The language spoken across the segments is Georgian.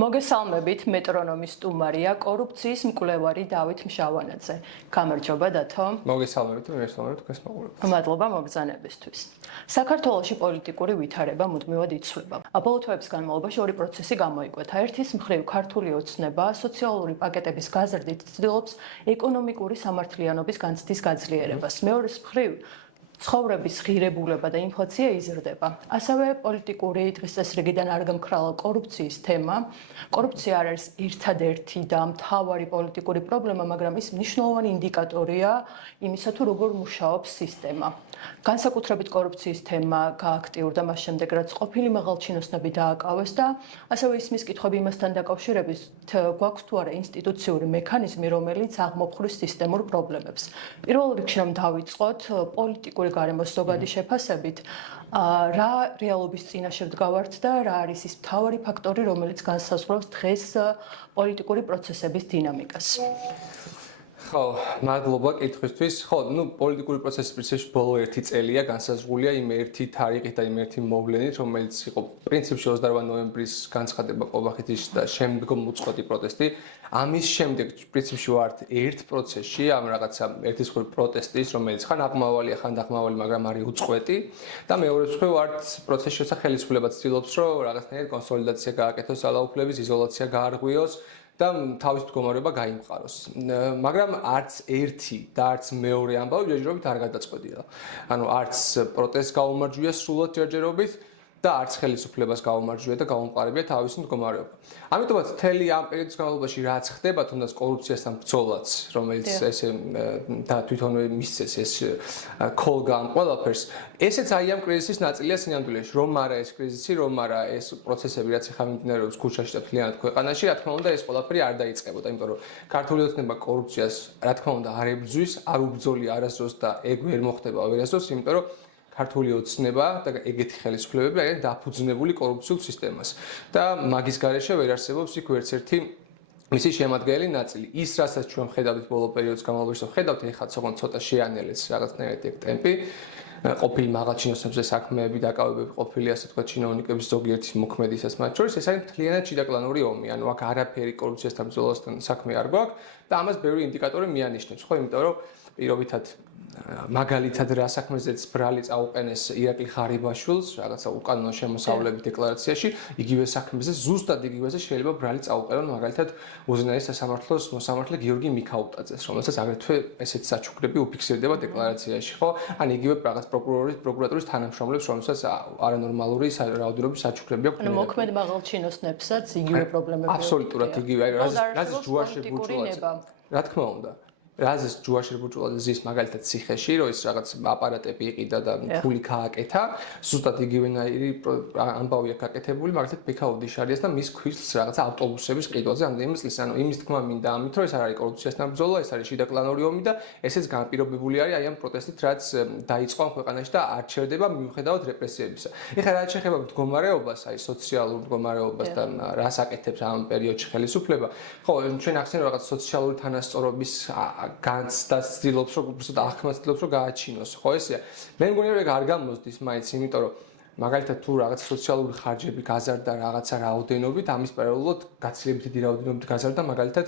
მოგესალმებით, მეტრონომის სტუმარია კორუფციის მკვლევარი დავით მშავანაძე. გამარჯობა დათო. მოგესალმებით, თქვენს მოყოლებას. მადლობა მოგზანებისთვის. საქართველოში პოლიტიკური ვითარება მუდმივად იცვლება. ბოლო თვეების განმავლობაში ორი პროცესი გამოიკვეთა. ერთის მხრივ ქართული ოცნება სოციალური პაკეტების გაზრდით ცდილობს ეკონომიკური სამართლიანობის განცდის გაძლიერებას. მეორეს მხრივ ცხოვრების ღირებულება და ინფლაცია იზრდება. ასევე პოლიტიკური დღის წესრიგიდან არ გამქრალა კორუფციის თემა. კორუფცია არ არის ერთადერთი და მთავარი პოლიტიკური პრობლემა, მაგრამ ის მნიშვნელოვანი ინდიკატორია იმისა, თუ როგორ მუშაობს სისტემა. განსაკუთრებით კორუფციის თემა გააქტიურდა მას შემდეგ, რაც ყოფილი მაღალჩინოსნები დააკავეს და ასევე ისმის კითხვები იმასთან დაკავშირებით, გვაქვს თუ არა ინსტიტუციური მექანიზმი, რომელიც აღმოფხვრვის სისტემურ პრობლემებს. პირველ რიგში რომ დავიწყოთ, პოლიტიკური გარემოს ზოგადი შეფასებით, რა რეალობის წინაშე ვდგავართ და რა არის ის მთავარი ფაქტორი, რომელიც განსაზღვრავს დღეს პოლიტიკური პროცესების დინამიკას. ხო, მადლობა კითხვისთვის. ხო, პოლიტიკური პროცესის პრინციპში ბოლო 1 წელია განსაზღვრულია იმ ერთი თარიღით და იმ ერთი მოვლენით, რომელიც იყო პრინციპში 28 ნოემბრის განცხადება ყობახეთის და შემდგომ უწყვეტი პროტესტი. ამის შემდეგ პრინციპში ვართ ერთ პროცესში, ამ რაღაცა ერთის მხრივ პროტესტის, რომელიც ხან აღმავალია, ხან დაღმავალი, მაგრამ არის უწყვეტი და მეორე მხრივ ვართ პროცესში, როცა ხელისუფლება ცდილობს, რომ რაღაცნაირად კონსოლიდაცია გააკეთოს ძალაუფლების, იზოლაცია გაარღვიოს და თავის მდგომარეობა გაიმყაროს. მაგრამ არც ერთი და არც მეორე ამბავი ჯერჯერობით არ გადაწყვეტია. ანუ არც პროტესტს გაუმარჯვია სრულად ჯერჯერობით და არც ხელისუფლებას გაუმარჯვია და გაუმყარებია თავისი მდგომარეობა. ამიტომაც მთელი ამ პერიოდის განმავლობაში რაც ხდება, თუნდაც კორუფციასთან ბრძოლაც, რომელიც ესე და თვითონვე მისცეს ეს ქოლგა ამ ყველაფერს, ესეც აი ამ კრიზისის ნაწილია სინამდვილეში. რომ არა ეს კრიზისი, რომ არა ეს პროცესები, რაც ახლა მიმდინარეობს ქუჩაში და მთლიანად ქვეყანაში, რა თქმა უნდა, ეს ყველაფერი არ დაიწყებოდა, იმიტომ რომ ქართული ოცნება კორუფციას, რა თქმა უნდა, არ ებრძვის, არ უბრძოლია არასდროს და ეგ ვერ მოხდება ვერასდროს, იმიტომ რომ ქართული ოცნება და ეგეთი ხელისუფლებები არიან დაფუძნებული კორუფციულ სისტემას და მაგის გარეშე ვერ არსებობს იქ ვერც ერთი მისი შემადგენელი ნაწილი. ის რასაც ჩვენ ხედავთ ბოლო პერიოდის განმავლობაში, ხედავთ ეხლა ცოტა შეანელეს რაღაცნაირად ეგ ტემპი. ყოფილი მაღალჩინოსნებზე საქმეები, დაკავებები ყოფილი ასე თქვა ჩინოვნიკების ზოგიერთი მოქმედისას მათ შორის, ეს არის მთლიანად შიდაკლანური ომი. ანუ აქ არაფერი კორუფციასთან ბრძოლასთან საქმე არ გვაქვს და ამას ბევრი ინდიკატორი მიანიშნებს, ხო, იმიტომ რომ პირობითად მაგალითად რა საქმეზეც ბრალი წაუყენეს ირაკლი ღარიბაშვილს რაღაცა უკანონო შემოსავლების დეკლარაციაში, იგივე საქმეზე ზუსტად იგივეზე შეიძლება ბრალი წაუყენონ მაგალითად უზენაეს სასამართლოს მოსამართლე გიორგი მიქაუტაძეს, რომელსაც აგრეთვე ესეთი საჩუქრები უფიქსირდება დეკლარაციაში, ხო? ან იგივე რაღაც პროკურატურის თანამშრომლებს, რომელსაც არანორმალური რაოდენობის საჩუქრები აქვს. ანუ მოქმედ მაღალჩინოსნებსაც იგივე პრობლემები აქვს. აბსოლუტურად იგივე, რაზეც ჯუაშე ბუჭულაძე. რა თქმა უნდა. რაზეც ჯუაშერ ბუჭულაძე ზის მაგალითად ციხეში, რომ ის რაღაც აპარატები იყიდა და ფული გააკეთა, ზუსტად იგივენაირი ამბავი აქვს აკეთებული, მაგალითად ბექაუდიშარიას და მის ქვის რაღაცა ავტობუსების ყიდვაზე ამდენი წლის. ანუ იმის თქმა მინდა ამით, რომ ეს არ არის კორუფციასთან ბრძოლა, ეს არის შიდაკლანური ომი და ესეც განპირობებული არის აი ამ პროტესტით, რაც დაიწყო ამ ქვეყანაში და არ ჩერდება მიუხედავად რეპრესიებისა. ეხლა რაც შეეხება მდგომარეობას, აი სოციალურ მდგომარეობას და რას აკეთებს ამ პერიოდში ხელისუფლება, ხო, ჩვენ ახსენე რაღაც სოციალური თანასწორობის განცდას ცდილობს, რომ უბრალოდ აღქმას ცდილობს, რომ გააჩინოს, ხო ესეა. მე მგონი რომ ეგ არ გამოსდის მაინც, იმიტომ რომ მაგალითად თუ რაღაც სოციალური ხარჯები გაზარდა რაღაცა რაოდენობით, ამის პარალელურად გაცილებით დიდი რაოდენობით გაზარდა მაგალითად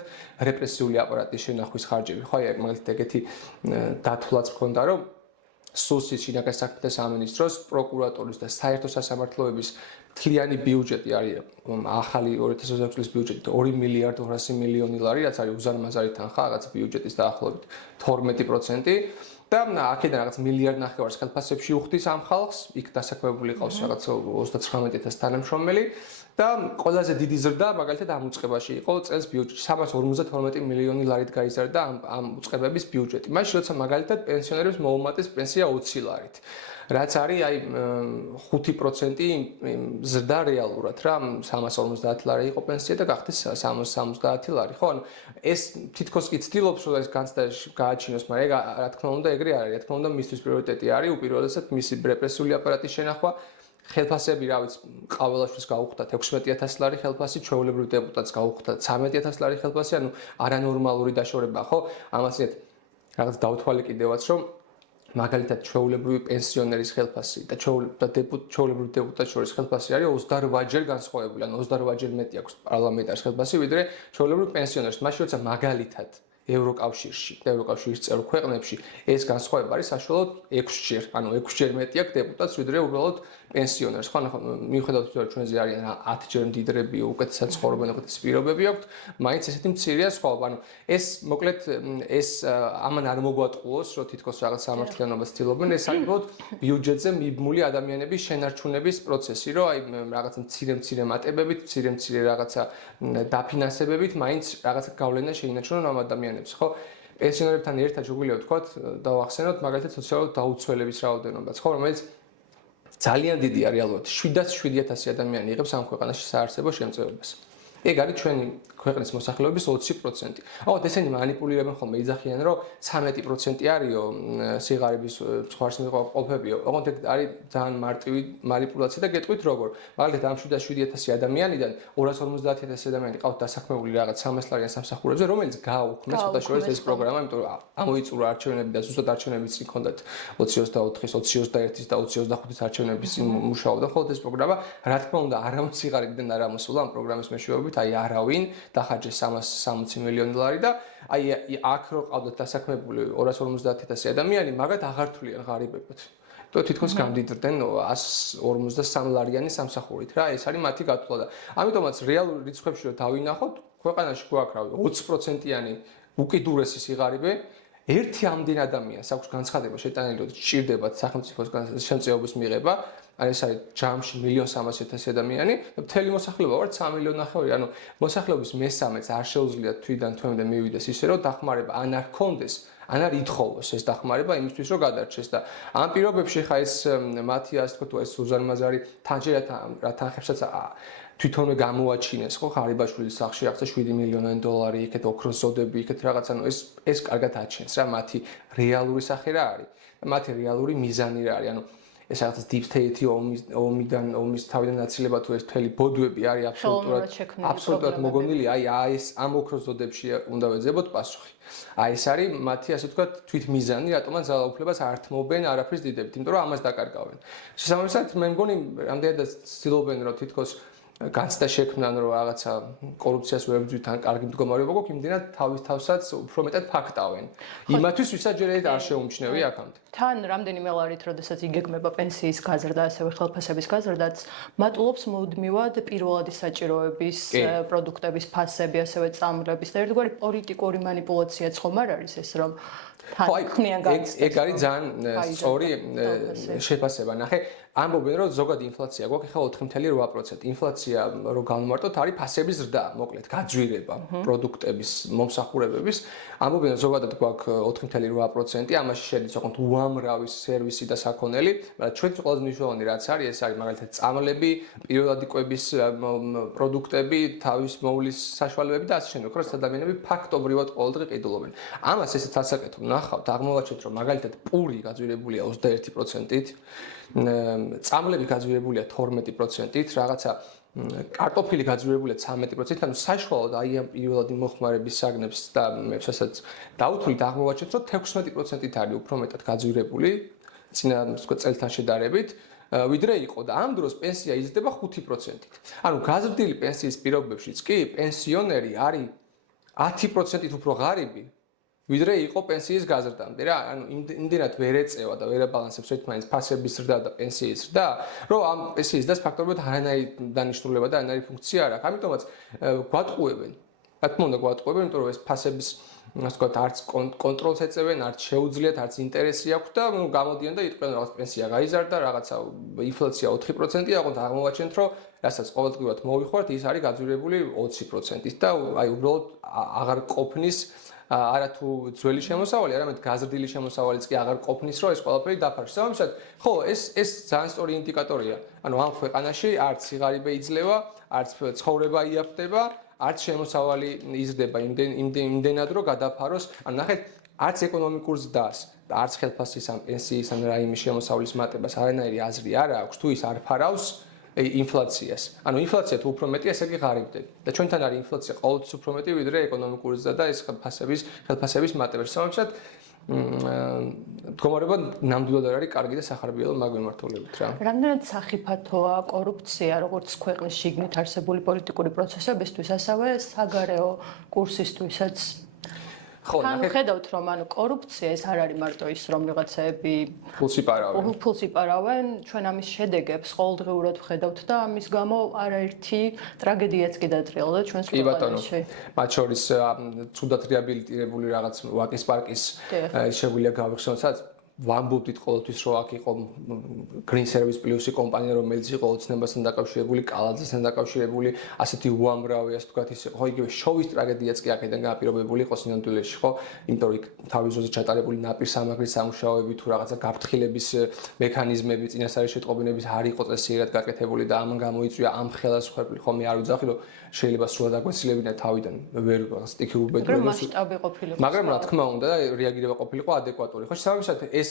რეპრესიული აპარატის შენახვის ხარჯები. ხო, აი მაგალითად ეგეთი დათვლაც მქონდა, რომ სუსის შინაგან საქმეთა სამინისტროს პროკურატურის და საერთო სასამართლოების მთლიანი ბიუჯეტი არის ახალი 2026 წლის ბიუჯეტი 2 მილიარდ 200 მილიონი ლარი, რაც არის უზარმაზარი თანხა რაღაც ბიუჯეტის დაახლოებით 12%. და აქედან რაღაც მილიარდ ნახევარს ხელფასებში უხდის ამ ხალხს, იქ დასაქმებული ყავს რაღაც 39,000 თანამშრომელი და ყველაზე დიდი ზრდა მაგალითად ამ უწყებაში იყო წელს ბიუჯეტში 352 მილიონი ლარით გაიზარდა ამ უწყებების ბიუჯეტი. მაშინ როცა მაგალითად პენსიონერებს მოუმატეს პენსია 20 ლარით. რაც არის აი 5% ზრდა რეალურად რა 350 ლარი იყო პენსია და გახდეს 370 ლარი ხო ანუ ეს თითქოს კი ცდილობს რომ ეს განცდა გააჩინოს მაგრამ ეგ რა თქმა უნდა ეგრე არის რა თქმა უნდა მისთვის პრიორიტეტი არის უპირველესად მისი რეპრესიული აპარატის შენახვა ხელფასები რა ვიცი ყაველაშვილს გაუხდათ 16000 ლარი ხელფასი ჩვეულებრივ დეპუტატს გაუხდათ 13000 ლარი ხელფასი ანუ არანორმალური დაშორება ხო ამას რაღაც დავთვალე კიდევაც რომ მაგალითად ჩვეულებრივი პენსიონერის ხელფასი და ჩვეულებრივი დეპუტატის შორის ხელფასი არის 28-ჯერ განსხვავებული, ანუ 28-ჯერ მეტი აქვს პარლამენტარის ხელფასი, ვიდრე ჩვეულებრივი პენსიონერის. მაშინ როცა მაგალითად ევროკავშირის წევრ ქვეყნებში ეს განსხვავება არის საშუალოდ 6-ჯერ, ანუ 6-ჯერ მეტი აქვს დეპუტატს, ვიდრე უბრალოდ პენსიონერს. ხო, მიუხედავად იმისა, რომ ჩვენზე არიან 10-ჯერ მდიდრები, უკეთესად ცხოვრობენ, უკეთესი პირობები აქვთ, მაინც ესეთი მცირეა სხვაობა. ანუ ეს მოკლედ ეს ამან არ მოგვატყუოს, რომ თითქოს რაღაც სამართლიანობას ცდილობენ, ეს არის უბრალოდ ბიუჯეტზე მიბმული ადამიანების შენარჩუნების პროცესი, რომ აი რაღაცა მცირე მატებებით, მცირე რაღაცა დაფინანსებებით, მაინც რაღაცა გავლენა შეინარჩუნონ ამ ადამიანებს, ხო? პენსიონერებთან ერთად შეგვიძლია ვთქვათ, დავახსენოთ მაგალითად სოციალურ დაუცველების რაოდენობაც, ხო, რომელიც ძალიან დიდია რეალურად 7,000 ადამიანი იღებს ამ ქვეყანაში საარსებო შემწეობას. ეგ არის ჩვენი ქვეყნის მოსახლეობის 20%. ალბათ ესენი მანიპულირებენ ხოლმე, იძახიან, რომ 13% არისო სიღარიბის სხვას მიყოფებიო. ოღონდ ეგ არის ძალიან მარტივი манипуляცია და გეტყვით როგორ. მაგალითად ამ 7,000 ადამიანიდან 250,000 ადამიანი ყავთ დასაქმებული რაღაც 300 ლარიან სამსახურებზე, რომელიც გააუქმეს შორის ეს პროგრამა, იმიტომ რომ ამოიწურა არჩევნები და ზუსტად არჩევნების წინ ჰქონდათ 2024-ის, 2025-ის და 2025-ის არჩევნების წინ მუშაობდა ხოლმე ეს პროგრამა. რა თქმა უნდა, არავინ სიღარიბიდან არ ამოსულა ამ პროგრამის მეშვეობით, აი არავინ დახარჯეს 360 მილიონი დოლარი და აი აქ რო ყავდათ დასაქმებული 250,000 ადამიანი, მაგათ აღარ თვლიან ღარიბებად. თითქოს გამდიდრდნენ 153 ლარიანი სამსახურით რა, ეს არის მათი გათვლა და ამიტომაც რეალურ რიცხვებში რო დავინახოთ, ქვეყანაში გვაქვს რა 20%-იანი უკიდურესი სიღარიბე, ერთი ამდენ ადამიანს აქვს განცხადება შეტანილი, რომ სჭირდებათ სახელმწიფოს შემწეობის მიღება, ან ეს არის ჯამში 1,300,000 ადამიანი და მთელი მოსახლეობა ვარ 3,5 მილიონი, ანუ მოსახლეობის მესამეც არ შეუძლია თვიდან თვემდე მივიდეს ისე, რომ დახმარება ან არ ქონდეს, ან არ ითხოვოს ეს დახმარება იმისთვის, რომ გადარჩეს და ამ პირობებში ხა ეს მათი ასე თქო თუ ეს სუზან მაზარი რა თანხებსაც თვითონვე გამოაჩინეს ხო ღარიბაშვილის სახში რაღაცა 7 მილიონი დოლარი, იქეთ ოქროს ზოდები, იქეთ რაღაც, ანუ ეს კარგად აჩენს რა მათი რეალური სახე რა არის. მათი რეალური მიზანი რა არის, ანუ ეს რაღაც deep state-ი ომის თავიდან ნაცილება თუ ეს მთელი ბოდვები არის აბსოლუტურად მოგონილი, აი ეს ამ ოქროს ზოდებში უნდა ვეძებოთ პასუხი. აი ეს არის მათი ასე ვთქვათ თვითმიზანი, რატომაც ძალაუფლებას არ თმობენ არაფრის დიდებით, იმიტომ რომ ამას დაკარგავენ. შესაბამისად, მე მგონი რამდენადაც ცდილობენ რომ თითქოს განცდა შექმნან რომ რაღაცა კორუფციას ვებძვით ან კარგი მდგომარეობა გვაქვს, იმდენად თავსაც უფრო მეტად ფაქტავენ. იმათვის ვისაც ჯერ არ შეუმჩნევი აქამდე. თან რამდენიმე ლარით, როდესაც იგეგმება პენსიის გაზრდა, ასევე ხელფასების გაზრდაც, მატულობს მუდმივად პირველადი საჭიროების პროდუქტების ფასები, ასევე წამლების და ერთგვარი პოლიტიკური манипуляციაც ხომ არ არის ეს რომ ეგ არის ძალიან სწორი შეფასება. ნახე, ამბობენ რომ ზოგადი ინფლაცია გვაქვს ხა 4.8%. ინფლაცია რო განმარტოთ არის ფასების ზრდა, მოკლედ გაძვირება პროდუქტების, მომსახურებების. ამბობენ ზოგადად გვაქვს 4.8%, ამაში შედის ოღონდ უამრავი სერვისი და საქონელი, მაგრამ ჩვენთვის ყველაზე მნიშვნელოვანი რაც არის, ეს არის მაგალითად წამლები, პირველადი კვების პროდუქტები, თავის მოვლის საშუალებები და ასე შემდეგ, რომ ადამიანები ფაქტობრივად ყოველდღე ყიდულობენ. ამას ესეც ასაკეთო ნახავთ, აღმოვაჩენთ რომ მაგალითად პური გაძვირებულია 21%-ით, წამლები გაძვირებულია 12%-ით, რაღაცა კარტოფილი გაძვირებულია 13%-ით, ანუ საშუალოდ აი ამ პირველადი მოხმარების საგნებს და მეცასაც დაუთვლით აღმოვაჩენთ, რომ 16%-ით არის უფრო მეტად გაძვირებული წინა წელთან შედარებით, ვიდრე იყო და ამ დროს პენსია იზრდება 5%-ით. ანუ გაზრდილი პენსიის პირობებშიც კი პენსიონერი არის 10%-ით უფრო ღარიბი ვიდრე იყო პენსიის გაზრდამდე რა, ანუ იმდენად ვერ ეწევა და ვერ აბალანსებს ერთმანეთს ფასების ზრდა და პენსიის ზრდა, რომ ამ პენსიის ზრდას ფაქტობრივად არანაირი დანიშნულება და არანაირი ფუნქცია არ აქვს. ამიტომაც გვატყუებენ. რა თქმა უნდა გვატყუებენ, იმიტომ რომ ეს ფასების ასე ვთქვათ, არც კონტროლს ეწევენ, არც შეუძლიათ, არც ინტერესი აქვს და გამოდიან და იტყვიან რაღაც პენსია გაიზარდა, რაღაცა ინფლაცია 4%-ია, ოღონდ აღმოვაჩენთ, რომ რასაც ყოველდღიურად მოვიხوارთ, ის არის გაძვირებული 20%-ით და აი უბრალოდ აღარ ყოფნის არა თუ ძველი შემოსავალი, არამედ გაზრდილი შემოსავალიც კი აღარ ყოფნის, რომ ეს ყველაფერი დაფარშს. ამისად, ხო, ეს ძალიან სწორი ინდიკატორია. ანუ ამ ქვეყანაში არც სიღარიბე იძლევა, არც ცხოვრება იაფდება, არც შემოსავალი იზრდება იმდენად, რომ გადაფაროს. ანუ ნახეთ, არც ეკონომიკურ ზრდას და არც ხელფასის ან პენსიის ან რაიმე შემოსავლის მატებას არანაირი აზრი არ აქვს, თუ ის არ ფარავს ინფლაციას. ანუ ინფლაცია თუ უფრო მეტია, ესე იგი ღარიბდება. და ჩვენთან არის ინფლაცია ყოველთვის უფრო მეტი, ვიდრე ეკონომიკური ზრდა და ეს ხელფასების მატება. შესაბამისად, მდგომარეობა ნამდვილად არ არის კარგი და სახარბიელო მაგ მიმართულებით რა. რამდენად სახიფათოა კორუფცია, როგორც ქვეყნის შიგნით არსებული პოლიტიკური პროცესებისთვის, ასევე საგარეო კურსისთვისაც. ხო, ანუ ხედავთ რომ ანუ კორუფცია ეს არ არის მარტო ის რომ ვიღაცები ფულს იპარავენ. ფულს იპარავენ, ჩვენ ამის შედეგებს ყოველდღიურად ვხედავთ და ამის გამო არაერთი ტრაგედიაც კი დატრიალდა ჩვენს ქვეყანაში. მათ შორის ცუდად რეაბილიტირებული რაღაც ვაკის პარკის შეგვიძლია გავიხსენოთ, სადაც ვამბობდით ყოველთვის რომ აქ იყო Green Service Plus-ი კომპანია, რომელიც იყო ოცნებასთან დაკავშირებული, კალაძესთან დაკავშირებული, ასეთი უამრავი, ასე ვთქვათ, ის ხო იგივე შოვის ტრაგედიაც კი აქედან განპირობებული იყო სინამდვილეში, ხო? იმიტომ რომ იქ თავის ძროზე ჩატარებული ნაპირსამაგრის სამუშაოები თუ რაღაცა გაფრთხილების მექანიზმები, წინასწარი შეტყობინების არ იყო წესიერად გაკეთებული და ამან გამოიწვია ამ ხელას ხვერპლი. ხო, მე არ ვიძახი რომ შეიძლება სრულად აგვეცილებინა თავიდან ვერ სტიქიურ ბედრობას. მაგრამ რა თქმა უნდა და რეაგირება ყოფილიყო ადეკვატური. ხო, შესაბამისად ეს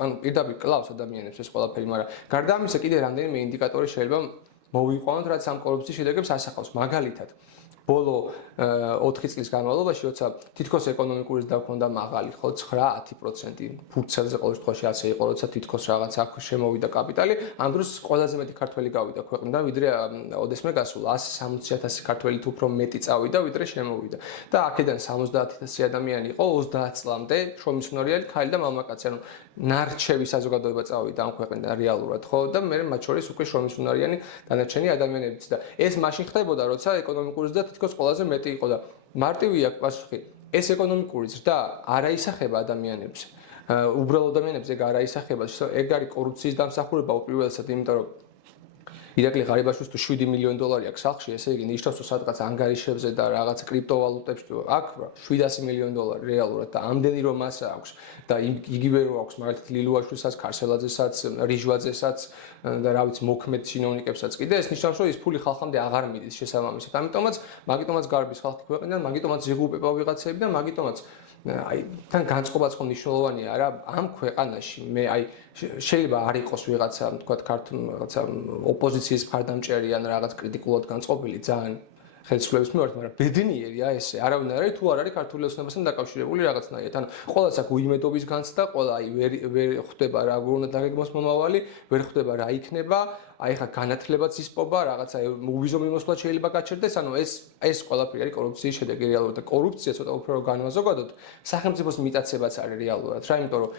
ანუ პირდაპირ კლავს ადამიანებს ეს ყველაფერი, მაგრამ გარდა ამისა კიდე რამდენიმე ინდიკატორი შეიძლება მოვიყვანოთ, რაც ამ კორუფციის შედეგებს ასახავს. მაგალითად, ბოლო 4 წლის განმავლობაში, როცა თითქოს ეკონომიკური ზრდა ჰქონდა მაღალი, ხო 9-10%, ფურცელზე ყოველ შემთხვევაში ასე იყო, როცა თითქოს რაღაც აქ შემოვიდა კაპიტალი, ამ დროს ყველაზე მეტი ქართველი გავიდა ქვეყნიდან, ვიდრე ოდესმე გასულა 160,000 ქართველით უფრო მეტი წავიდა, ვიდრე შემოვიდა. და აქედან 70,000 ადამიანი იყო 30 წლამდე შრომისმნორიალი ქალი და მამაკაცი, ანუ ნარჩევი საზოგადოება წავიდა ამ ქვეყნიდან რეალურად, ხო და მე მათ შორის უკვე შრომისმნორიანი დანარჩენი ადამიანებიც და ეს მაშინ ხდებოდა, როცა ეკონომიკური ზრდა თითქოს ყველაზე მეტი იყო და მარტივია პასუხი. ეს ეკონომიკური ზრდა არ აისახება ადამიანებს. უბრალოდ ადამიანებს ეგ არ აისახება, ეგ არის კორუფციის დამსახურება უპირველესად, იმიტომ რომ ირაკლი ღარიბაშვილს თუ 7 მილიონი დოლარი აქვს სახლში, ესე იგი ნიშნავს რომ სადღაც ანგარიშებზე და რაღაც კრიპტოვალუტებში თუ აქვს 700 მილიონი დოლარი რეალურად და ამდენი რომ მას აქვს და იგივე რომ აქვს მაგალითად ლილუაშვილსაც, ქარსელაძესაც, რიჟვაძესაც და რა ვიცი მოქმედ ჩინოვნიკებსაც კიდე ეს ნიშნავს რომ ის ფული ხალხამდე აღარ მიდის შესაბამისად. მაგიტომაც გარბის ხალხი ქვეყნიდან, მაგიტომაც იღუპება ვიღაცები და მაგიტომაც აი თან განწყობაც ხო მნიშვნელოვანია რა ამ ქვეყანაში მე აი შეიძლება არ იყოს ვიღაცა თქვათ ქართულ რაღაცა ოპოზიციის მხარდამჭერი ან რაღაც კრიტიკულად განწყობილი ძალიან ხელისუფლების მიმართ, მაგრამ ბედნიერია ესე არავინ არ არის თუ არ არის ქართული ოცნებასთან დაკავშირებული რაღაცნაირად. ანუ ყველას აქვს უიმედობის განცდა, ყველა აი ვერ ხვდება რა უნდა დაგეგმოს მომავალი, ვერ ხვდება რა იქნება, აი ხა განათლებაც ისპობა, რაღაცა უვიზო მიმოსვლა შეიძლება გაჩერდეს, ანუ ეს ყველაფერი არის კორუფციის შედეგი რეალურად და კორუფცია ცოტა უფრო განვაზოგადოთ, სახელმწიფოს მიტაცებაც არის რეალურად რა, იმიტომ რომ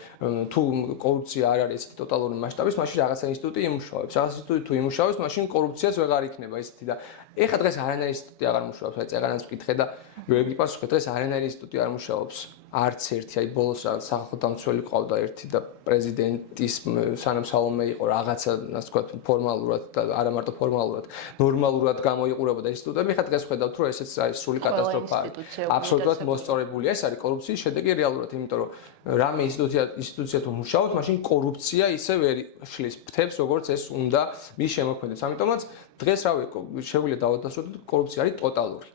თუ კორუფცია არ არის ესეთი ტოტალური მასშტაბის, მაშინ რაღაცა ინსტიტუტი იმუშავებს, რაღაც ინსტიტუტი თუ იმუშავებს, მაშინ კორუფციაც ვეღარ იქნება ესეთი და ეხლა დღეს არანაირი ინსტიტუტი აღარ მუშაობს, აი წეგანაც ვკითხე და ვერ გიპასუხე, დღეს არანაირი ინსტიტუტი არ მუშაობს. არც ერთი, აი ბოლოს რაღაც სახალხო დამცველი ყავდა ერთი და პრეზიდენტის სანამ სალომე იყო რაღაცა, ასე ვთქვათ, ფორმალურად და არა მარტო ფორმალურად, ნორმალურად გამოიყურებოდა ინსტიტუტები, ხა დღეს ხედავთ, რომ ესეც არის სრული კატასტროფაა. აბსოლუტურად მოსწორებული ეს არის კორუფციის შედეგი რეალურად, იმიტომ რომ რამე ინსტიტუცია თუ მუშაობს, მაშინ კორუფცია ისე ვერ შლის ფრთებს, როგორც ეს უნდა მის შემოქმედებს. ამიტომაც დღეს რავი, შეგვიძლია დავადასტუროთ, კორუფცია არის ტოტალური.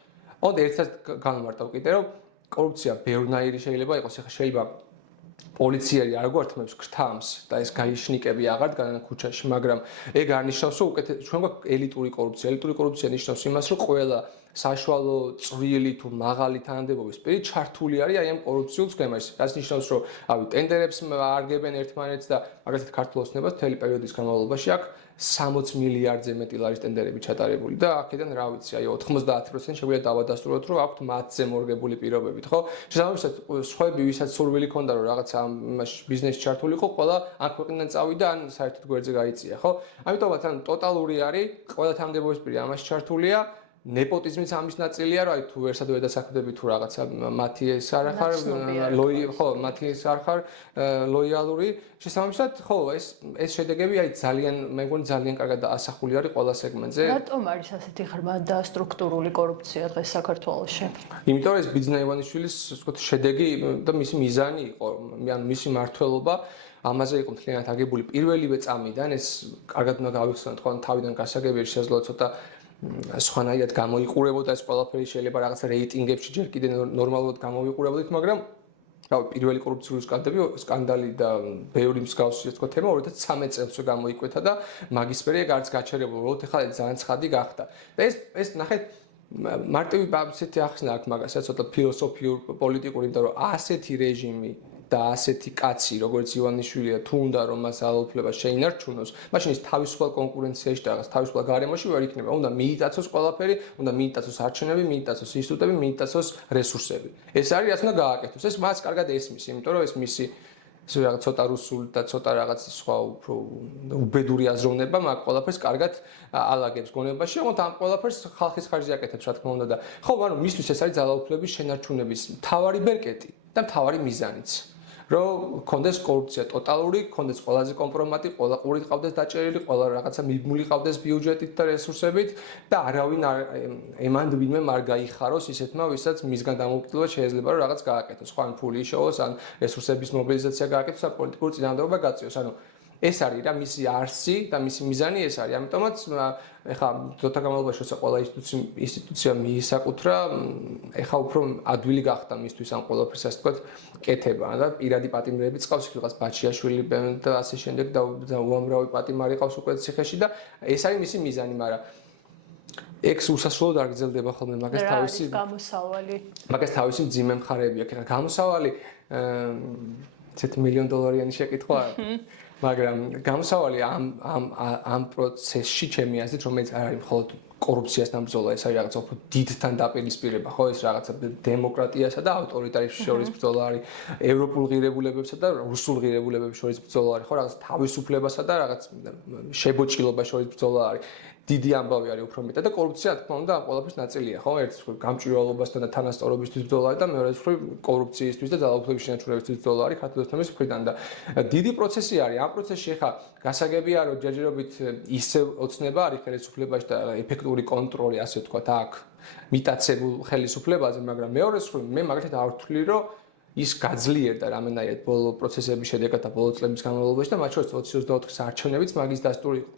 ოდე ერთად განმარტავ კიდე, რომ კორუფცია ბევრნაირი შეიძლება იყოს, ახლა შეიძლება პოლიციელი არ გვართმევს გრთამს და ეს გაიშნიკები აღარ დგანან ქუჩაში, მაგრამ ეგ არ ნიშნავს, რომ ჩვენ გვაქვს ელიტური კორუფცია. ელიტური კორუფცია ნიშნავს იმას, რომ ყველა საშუალო წვრილი თუ მაღალი თანამდებობის პირი ჩართული არის აი ამ კორუფციულ სქემაში. რაც ნიშნავს, რომ ავი ტენდერებს არგებენ ერთმანეთს და მაგალითად ქართულ ოცნებას მთელი პერიოდის განმავლობაში აქვს 60 მილიარდზე მეტი ლარის ტენდერები ჩატარებული და აქედან რა ვიცი, აი 90% შეგვიძლია დავადასტუროთ, რომ აქვთ მათზე მორგებული პირობებით, ხო? შესაბამისად, სხვები, ვისაც სურვილი ჰქონდა, რომ რაღაცა იმაში ბიზნესი ჩართულიყო, ყველა ამ ქვეყნიდან წავიდა, ან საერთოდ გვერდზე გაიწია, ხო? ამიტომაც ან ტოტალური არის, ყველა თანამდებობის პირი ამაში ჩართულია. ნეპოტიზმიც ამის ნაწილია, რომ აი თუ ვერსად ვერ დასაქმდები თუ რაღაცა მათი ეს არ ხარ ხო, მათი ეს არ ხარ ლოიალური. შესაბამისად, ხო, ეს შედეგები აი ძალიან მე მგონი ძალიან კარგად ასახული არის ყველა სეგმენტზე. რატომ არის ასეთი ღრმა და სტრუქტურული კორუფცია დღეს საქართველოში? იმიტომ რომ ეს ბიძინა ივანიშვილის ვთქვათ შედეგი და მისი მიზანი იყო, ანუ მისი მმართველობა ამაზე იყო მთლიანად აგებული პირველივე წამიდან, ეს კარგად უნდა გავიხსენოთ, ხო, თავიდან გასაგებია შესაძლოა ცოტა სხვანაირად გამოიყურებოდა ეს ყველაფერი შეიძლება რაღაცა რეიტინგებში ჯერ კიდე ნორმალურად გამოვიყურებოდით, მაგრამ რავი, პირველი კორუფციული სკანდალი და ბევრი მსგავსი ასე თქვა თემა 2013 წელს გამოიკვეთა და მაგისფერი ეგ არც გაჩერებულ, რომ ეხლა ძალიან ცხადი გახდა. და ეს ნახეთ მარტივი ასეთი ახსნა აქვს მაგასაც ცოტა ფილოსოფიურ პოლიტიკური, იმიტომ რომ ასეთი რეჟიმი და ასეთი კაცი, როგორც ივანიშვილია, თუ უნდა რომ მას ძალაუფლება შეინარჩუნოს, მაშინ ის თავისუფალ კონკურენციაში და რაღაც თავისუფალ გარემოში ვერ იქნება. უნდა მიიტაცოს ყველაფერი, უნდა მიიტაცოს არჩევნები, მიიტაცოს ინსტიტუტები, მიიტაცოს რესურსები. ეს არის რაც უნდა გააკეთოს. ეს მას კარგად ესმის, იმიტომ რომ ეს მისი ეს რაღაც ცოტა რუსული და ცოტა რაღაც სხვა უფრო უბედური აზროვნება მაგ ყველაფერს კარგად ალაგებს გონებაში, თუმცა ამ ყველაფერს ხალხის ხარჯზე აკეთებს, რა თქმა უნდა და ხო, ანუ მისთვის ეს არის ძალაუფლების შენარჩუნების მთავარი ბერკეტი და მთავარი მიზანიც. რომ კონდეს კორუფცია ტოტალური, კონდეს ყველაზე კომპრომატი, ყველა ყური ყავდეს დაჭერილი, ყველა რაღაცა მიბმული ყავდეს ბიუჯეტით და რესურსებით და არავინ ემანდ ვინმე არ გაიხაროს ისეთმა, ვისაც მისგან დამოუკიდებლად შეიძლება რომ რაღაც გააკეთოს, ხო, ან ფული იშოვოს, ან რესურსების მობილიზაცია გააკეთოს, ან პოლიტიკური წინააღმდეგობა გაწიოს, ანუ ეს არის რა მისი არსი და მისი მიზანი ეს არის. ამიტომაც ეხლა დროთა განმავლობაში როცა ყველა ინსტიტუცია მიისაკუთრა, ეხლა უფრო ადვილი გახდა მისთვის ამ ყველაფერს ასე ვთქვათ, კეთება და პირადი პატიმრები წავს ვიღაც ბაჩიაშვილი და ასე შემდეგ და უამრავი პატიმარი ყავს უკვე ციხეში და ეს არის მისი მიზანი, მაგრამ ექს უსასრულოდ არ გრძელდება ხოლმე მაგას თავისი გამოსავალი. მაგას თავისი მძიმე მხარეები აქვს. ეხლა გამოსავალი $1 მილიონ შეკითხვაა. მაგრამ გამოსავალი ამ პროცესში ჩემი აზრით, რომელიც არ არის მხოლოდ კორუფციასთან ბრძოლა, ეს არის რაღაცა უფრო დიდთან დაპირისპირება, ხო, ეს რაღაცა დემოკრატიასა და ავტორიტარიზმის შორის ბრძოლა არის, ევროპულ ღირებულებებსა და რუსულ ღირებულებებს შორის ბრძოლა არის, ხო, რაღაც თავისუფლებასა და რაღაც შებოჭილობას შორის ბრძოლა არის. დიდი ამბავი არის უფრო მეტად და კორუფცია, რა თქმა უნდა, ამ ყველაფრის ნაწილია, ხო? ერთ მხრივ გამჭვირვალობასთან და თანასწორობისთვის ბრძოლა არის და მეორე მხრივ კორუფციისთვის და ძალაუფლების შენარჩუნებისთვის ბრძოლა არის ქართული ოცნების მხრიდან და დიდი პროცესი არის. ამ პროცესში ხა გასაგებია, რომ ჯერჯერობით ისევ ოცნება არის ხელისუფლებაში და ეფექტური კონტროლი, ასე ვთქვათ, აქვს მიტაცებულ ხელისუფლებაზე, მაგრამ მეორე მხრივ მე მაგალითად არ ვთვლი, რომ ის გაძლიერდა რამენაირად ბოლო პროცესების შედეგად და ბოლო წლების განმავლობაში და მათ შორის 2024 არჩევნებიც მაგის დასტური იყო.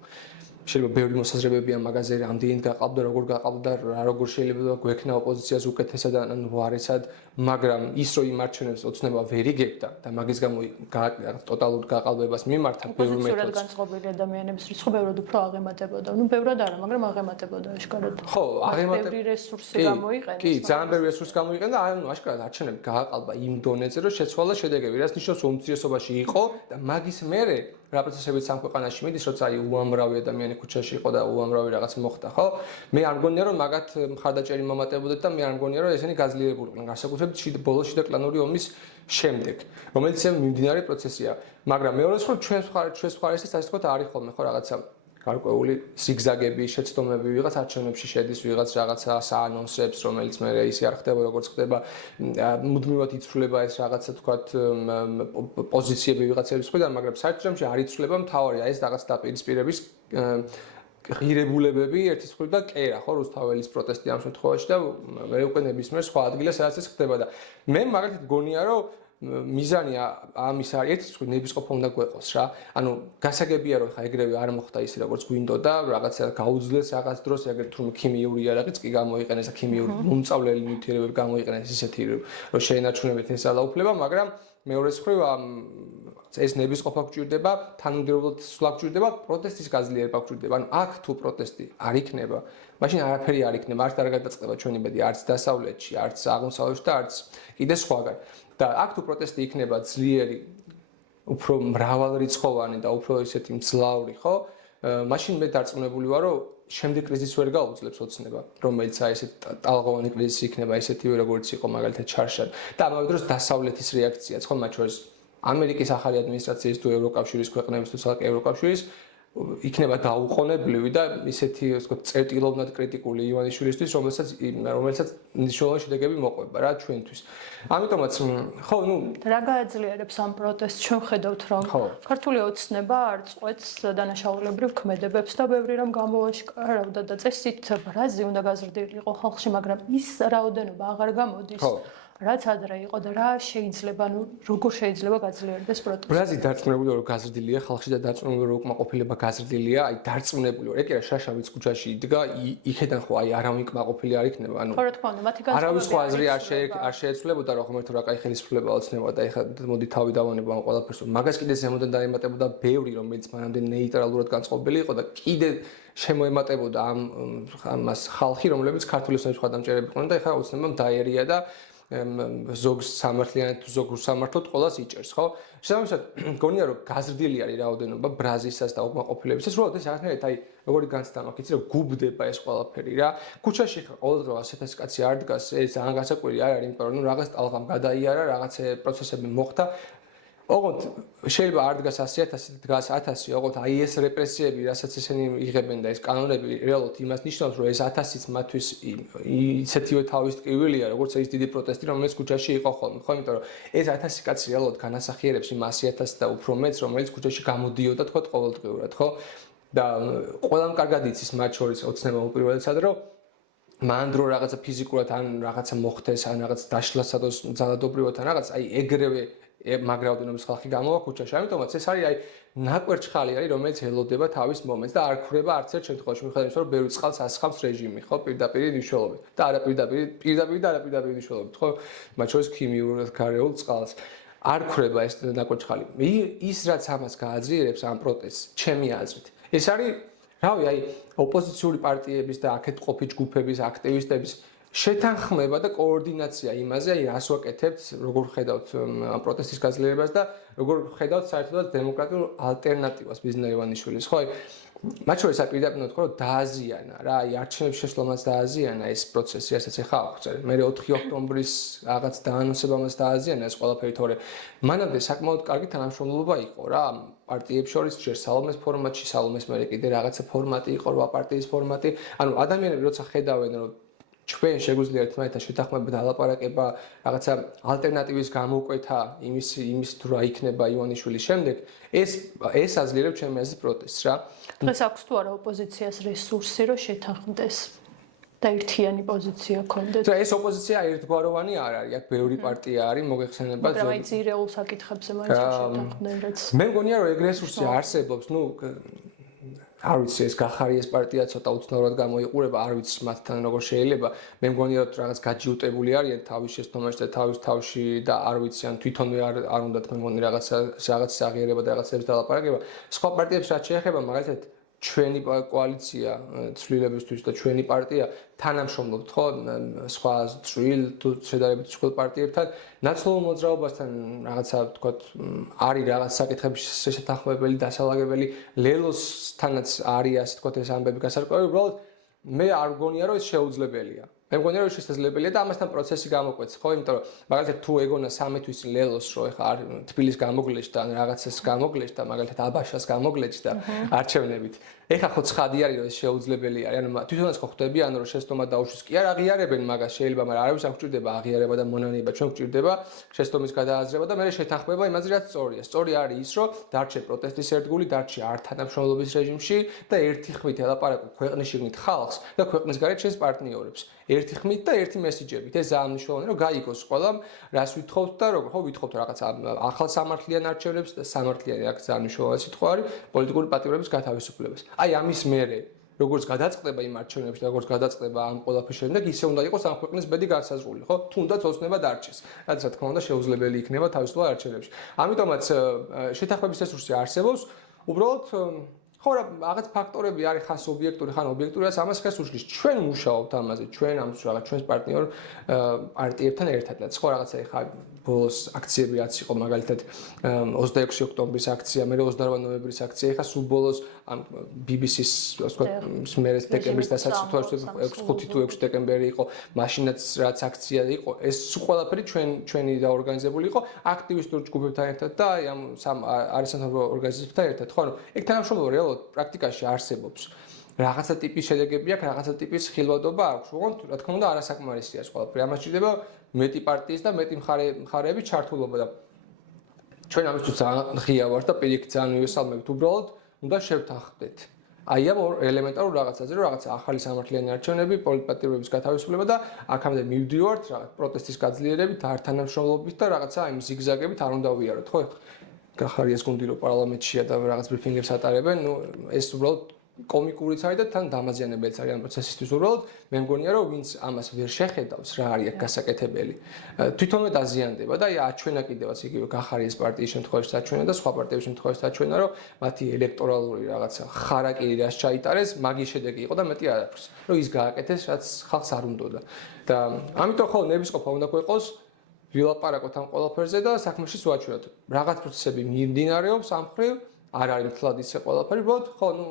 შეიძლება ბევრი მოსაზრებები ამ მაგაზე რამდენად გაყავდა, როგორ გაყავდა, როგორ შეიძლება გვექნა ოპოზიციას უკეთესად ან ვარესად, მაგრამ ის რომ იმ არჩევნებს ოცნება ვერ იგებდა და მაგის გამო ტოტალურ გაყალბებას მიმართა ბევრი მეთოდს. ოპოზიციურად განწყობილი ადამიანების რიცხვი ბევრად უფრო აღემატებოდა. ნუ ბევრად არა, მაგრამ აღემატებოდა აშკარად. ხო, აღემატებოდა. ბევრი რესურსი გამოიყენეს. კი, ძალიან ბევრი რესურსი გამოიყენა და ანუ აშკარად არჩევნები გააყალბა იმ დონეზე, რომ შეცვალა შედეგები, რაც ნიშნავს უმცირესობაში იყო და მაგის მერე რა პროცესებიც ამ ქვეყანაში მიდის, როცა აი უამრავი ადამიანი ქუჩაში იყო და უამრავი რაღაც მოხდა, ხო? მე არ მგონია რომ მაგათ მხარდაჭერი მომატებოდეთ და მე არ მგონია რომ ესენი გაძლიერებულიყვნენ, განსაკუთრებით ბოლოს შიდა კლანური ომის შემდეგ, რომელიც მიმდინარე პროცესია. მაგრამ მეორე მხრივ ჩვენს მხარესაც ასე ვთქვათ არის ხოლმე ხო რაღაცა გარკვეული ზიგზაგები, შეცდომები, ვიღაც არჩევნებში შედის, ვიღაც რაღაცა საანონსებს, რომელიც მე ისე არ ხდება, როგორც ხდება, მუდმივად იცვლება ეს რაღაცა თქვათ პოზიციები ვიღაცების მხრიდან, მაგრამ საერთოდ ჯამში არ იცვლება მთავარი ეს რაღაც დაპირისპირების ღირებულებები ერთის მხრივ და კერა, ხო, რუსთაველის პროტესტი ამ შემთხვევაში და მე უკვე ნებისმიერ სხვა ადგილას სადაც ეს ხდება და მე მაგალითად გონია რომ მიზანი ამის არის ერთის მხრივ ნებისყოფა უნდა გვეყოს რა. ანუ გასაგებია რომ ხა ეგრევე არ მოხდა ისე როგორც გვინდოდა, რაღაცა გაუძლეს რაღაც დროს, ეგრეთ რომ ქიმიური იარაღიც კი გამოიყენეს და ქიმიური მომწავლელი ნივთიერებები გამოიყენეს ისეთი რომ შეენარჩუნებინათ ეს ძალაუფლება, მაგრამ მეორე მხრივ ეს ნებისყოფა გვჭირდება, თანამდებობად სვლა გვჭირდება, პროტესტის გაძლიერება გვჭირდება. ანუ აქ თუ პროტესტი არ იქნება, მაშინ არაფერი არ იქნება, არც არ გადაწყდება ჩვენი ბედი, არც დასავლეთში, არც აღმოსავლეთში და არც კიდე სხვაგან. და აქ თუ პროტესტი იქნება ძლიერი, უფრო მრავალრიცხოვანი და უფრო ისეთი მძლავრი, ხო? მაშინ მე დარწმუნებული ვარ, რომ შემდეგ კრიზისს ვერ გაუძლებს ოცნება, რომელიც აი ესეთ ტალღოვანი კრიზისი იქნება, ისეთივე როგორც იყო მაგალითად ჩარშად. და ამავე დროს დასავლეთის რეაქციაც, ხო, მათ შორის ამერიკის ახალი ადმინისტრაციის თუ ევროკავშირის ქვეყნების თუ ცალკე ევროკავშირის იქნება დაუყოვნებლივი და ისეთი ასე ვთქვათ წერტილოვნად კრიტიკული ივანიშვილისთვის, რომელსაც მნიშვნელოვანი შედეგები მოყვება რა ჩვენთვის. ამიტომაც ხო, ნუ რა გააძლიერებს ამ პროტესტს? ჩვენ ხედავთ რომ ქართული ოცნება არ წყვეტს დანაშაულებრივ ქმედებებს და ბევრი რამ გამოაშკარავდა და წესით ბრაზი უნდა გაზრდილიყო ხალხში, მაგრამ ის რაოდენობა აღარ გამოდის. რაც ადრე იყო და რა შეიძლება, ნუ როგორ შეიძლება გაძლიერდეს პროტესტი? ბრაზი დარწმუნებული რომ გაზრდილია ხალხში და დარწმუნებული რომ უკმაყოფილება გაზრდილია, აი დარწმუნებული რომ ეკერა შაშავიც ქუჩაში იდგა, იქედან ხო აი არავინ კმაყოფილი არ იქნება, ანუ ხო რა თქმა უნდა, მათი განწყობები არავის ხო აზრი არ შეეცვლებოდა რომ ხომ რა კაი ხელისუფლება ოცნება და ეხლა მოდი თავი დავანებო ამ ყველაფერს, მაგას კიდე ზემოდან დაემატებოდა ბევრი, რომელიც მანამდე ნეიტრალურად განწყობილი იყო და კიდე შემოემატებოდა ამას ხალხი, რომლებიც ქართული ოცნების მხარდამჭერები იყვნენ და ეხლა ოცნებამ დაერია და ზოგს სამართლიანად თუ ზოგ უსამართლოდ ყოველას იჭერს, ხო? შესაბამისად, მგონია რომ გაზრდილი არის რაოდენობა ბრაზისას და უკმაყოფილებისას, უბრალოდ ეს აღნიშნეთ, აი, როგორი განცდა მაქვს, იცი რომ გუბდება ეს ყველაფერი რა. ქუჩაში ხარ ყოველდღე 100,000 კაცი არ დგას, ეს ძალიან გასაკვირი არ არის, იმიტომ რომ რაღაც ტალღამ გადაიარა, რაღაც პროცესები მოხდა. ოღონდ შეიძლება არ დგას 100,000, დგას 1000, ოღონდ აი ეს რეპრესიები, რასაც ესენი იღებენ და ეს კანონები რეალურად იმას ნიშნავს, რომ ეს 1000-იც მათთვის ისეთივე თავის ტკივილია, როგორც ეს დიდი პროტესტი, რომელიც ქუჩაში იყო ხოლმე, ხო, იმიტომ რომ ეს 1000 კაცი რეალურად განასახიერებს იმ 100,000 და უფრო მეტს, რომელიც ქუჩაში გამოდიოდა, თქო, ყოველდღიურად, ხო? და ყველამ კარგად იცის მათ შორის ოცნება უპირველესად, რომ მან დრო რაღაცა ფიზიკურად ან რაღაცა მოხდეს, ან რაღაც დაშლასადოს ძალადობრივად ან რაღაც, აი ეგრევე მაგრაოდენობის ხალხი გამოვა ქუჩაში. ამიტომაც ეს არის აი ნაკვერჩხალი არის, რომელიც ელოდება თავის მომენტს და არ ქრება არც ერთ შემთხვევაში, მიუხედავად იმისა, რომ ბევრი წყალს ასხამს რეჟიმი, ხო, პირდაპირ მნიშვნელობით და პირდაპირ და არაპირდაპირ მნიშვნელობით, ხო, მათ შორის ქიმიურად გარეულ წყალს. არ ქრება ეს ნაკვერჩხალი. ის რაც ამას გააძლიერებს ამ პროტესტს, ჩემი აზრით. ეს არის, რავი, აი ოპოზიციური პარტიების და აქეთ ყოფი ჯგუფების აქტივისტების შეთანხმება და კოორდინაცია იმაზე, აი რას ვაკეთებთ, როგორ ხედავთ ამ პროტესტის გაძლიერებას და როგორ ხედავთ საერთოდ დემოკრატიულ ალტერნატივას ბიზნეს ივანიშვილის, ხო? მათ შორის პირდაპირ ვთქვა, რომ დააზიანა რა, აი არჩევნების შესვლამაც დააზიანა ეს პროცესი, რასაც ახლა აღწერეთ. მე 4 ოქტომბრის რაღაც დაანონსებამაც დააზიანა ეს ყველაფერი, თორე მანამდე საკმაოდ კარგი თანამშრომლობა იყო რა, პარტიებს შორის, ჯერ სალომეს ფორმატში, სალომეს მერე კიდე რაღაცა ფორმატი იყო, 8 პარტიის ფორმატი. ანუ ადამიანები როცა ხედავენ, რომ ჩვენ შეგვიძლია ერთმანეთთან შეთანხმება და ალაპარაკება რაღაცა ალტერნატივის გამოკვეთა იმის თუ რა იქნება ივანიშვილის შემდეგ, ეს აძლიერებს ჩემი აზრით პროტესტს რა. დღეს აქვს თუ არა ოპოზიციას რესურსი, რომ შეთანხმდეს და ერთიანი პოზიცია ქონდეს? ეს ოპოზიცია ერთგვაროვანი არ არის, აქ ბევრი პარტია არის, მოგეხსენება მაგრამ აი ძირეულ საკითხებზე მაინც შეთანხმდნენ, რაც მე მგონია რომ ეგ რესურსი არსებობს, ნუ არ ვიცი ეს გახარიეს პარტია ცოტა უცნაურად გამოიყურება, არ ვიცი მათთან როგორ შეიძლება. მე მგონია რომ რაღაც გაჯიუტებული არიან თავის შეცდომაში და თავის თავში და არ ვიცი ან თვითონვე არ უნდათ მე მგონი რაღაც აღიარება და რაღაცებს დალაპარაკება. სხვა პარტიებს რაც შეეხება, მაგალითად ჩვენი კოალიცია ცვლილებისთვის და ჩვენი პარტია თანამშრომლობთ ხო სხვა წვრილ თუ შედარებით ცვლილ პარტიებთან ნაცნობ მოძრაობასთან რაღაცა ვთქვათ არის რაღაც საკითხების შესათანხმებელი დასალაგებელი ლელოსთანაც არის ასე ვთქვათ ეს ამბები გასარკვევი უბრალოდ მე არ მგონია რომ ეს შეუძლებელია მე მგონია რომ შესაძლებელია და ამასთან პროცესი გამოკვეთს ხო იმიტომ რომ მაგალითად თუ ეგონა 3 თვის ლელოს რო ეხა თბილის გამოგლეჭ და რაღაცას გამოგლეჭ და მაგალითად აბაშას გამოგლეჭ და არჩევნებით ეხა ხო ცხადი არის რომ ეს შეუძლებელი არის ანუ თვითონაც ხო ხვდები ანუ რომ შეცდომა დაუშვეს კი არ აღიარებენ მაგას შეიძლება მაგრამ არავის არ გვჭირდება აღიარება და მონანიება ჩვენ გვჭირდება შეცდომის გადააზრება და მე შეთანხმება იმაზე რაც სწორია სწორი არის ის რომ დარჩე პროტესტის ერთგული დარჩე არ თანამშრომლობის რეჟიმში და ერთი ხმით ელაპარაკო ქვეყნის შიგნით ხალხს და ქვეყნის გარეთ შენს პარტნიორებს ერთი ხმით და ერთი მესიჯებით ეს ძალიან მნიშვნელოვანია რომ გაიგოს ყველამ რას ვითხოვთ და როგორ ხო ვითხოვთ რაღაც ახალ სამართლიან არჩევნებს და სამართლიანი აქ ძალიან მნიშვნელოვანი სიტყვა არის პოლიტიკური პატიმრობის გათავისუფლებას აი ამის მერე როგორც გადაწყდება იმ არჩევნებში და როგორც გადაწყდება ამ ყველაფრის შემდეგ ისე უნდა იყოს ამ ქვეყნის ბედი განსაზღვრული ხო თუნდაც ოცნება დარჩეს რაც რა თქმა უნდა შეუძლებელი იქნება თავისუფალ არჩევნებში ამიტომაც შეთანხმების რესურსი არსებობს უბრალოდ ხო რაღაც ფაქტორები არის ხან ობიექტური ხან ობიექტური რაც ამას ხეს უშლის ჩვენ მუშაობთ ამაზე ჩვენ ამ რაღაც ჩვენს პარტნიორ პარტიებთან ერთადაც ხო რაღაცა ხა ბოლოს აქციები რაც იყო მაგალითად 26 ოქტომბრის აქცია მე 28 ნოემბრის აქცია ხა სულ ბოლოს ამ BBC-ს ვთქვათ მერე დეკემბრის დასაწყისში 5 თუ 6 დეკემბერი იყო მაშინაც რაც აქცია იყო ეს ყველაფერი ჩვენი დაორგანიზებული იყო აქტივისტურ ჯგუფებთან ერთად და აი ამ სამ არასამთავრობო ორგანიზაციებთან ერთად ხო ეგ თანამშრომლობა რეალურად პრაქტიკაში არსებობს რაღაცა ტიპის შედეგები აქვს რაღაცა ტიპის ხილვადობა აქვს უბრალოდ რა თქმა უნდა არასაკმარისია ეს ყველაფერი ამას ჭირდება მეტი პარტიის და მეტი მხარეების ჩართულობა და ჩვენ ამისთვის ძალიან ღია ვართ და პირიქით ძალიან მივესალმებით უბრალოდ უნდა შევთანხმდეთ აი ამ ელემენტარულ რაღაცაზე რომ რაღაცა ახალი სამართლიანი არჩევნები პოლიტპატიმრობის გათავისუფლება და აქამდე მივდივართ რაღაც პროტესტის გაძლიერებით არ თანამშრომლობით და რაღაცა იმ ზიგზაგებით არ უნდა ვიაროთ ხო გახარიას გუნდი რომ პარლამენტშია და რაღაც ბრიფინგებს ატარებენ ნუ ეს უბრალოდ კომიკურიც არის და თან დამაზიანებელიც არის ამ პროცესისთვის უბრალოდ მე მგონია რომ ვინც ამას ვერ შეხედავს რა არის აქ გასაკეთებელი თვითონვე დაზიანდება და აი აჩვენა კიდევაც იგივე გახარიის პარტიის შემთხვევაში აჩვენა და სხვა პარტიების შემთხვევაში აჩვენა რომ მათი ელექტორალური რაღაცა ხარაკი რას ჩაიტარეს მაგის შედეგი იყო და მეტი არაფერს რომ ის გააკეთეს რაც ხალხს არ უნდოდა და ამიტომ ხო ნებისყოფა უნდა გვეყოს ვილაპარაკოთ ამ ყველაფერზე და საქმეში ვაჩვენოთ რაღაც პროცესები მიმდინარეობს ამ მხრივ არ არის მთლად ისე ყველაფერი უბრალოდ ხო ნუ